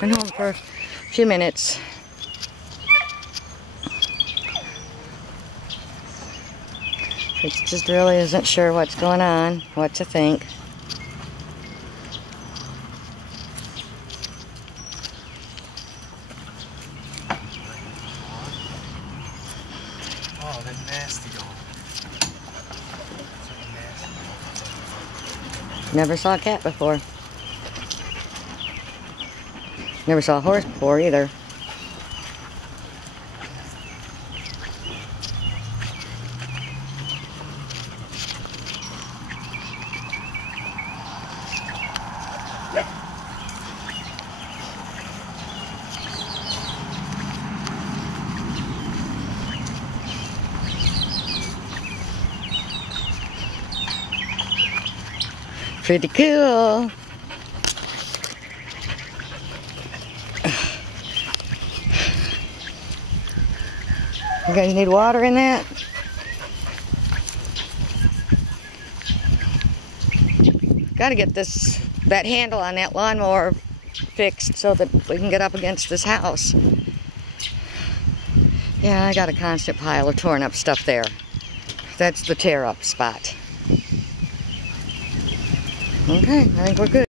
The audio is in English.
Been home for a few minutes. It just really isn't sure what's going on, what to think. Oh, that nasty dog. Never saw a cat before. Never saw a horse before either. Pretty cool. You guys need water in that? Gotta get that handle on that lawnmower fixed so that we can get up against this house. Yeah, I got a constant pile of torn up stuff there. That's the tear up spot. Okay, I think we're good.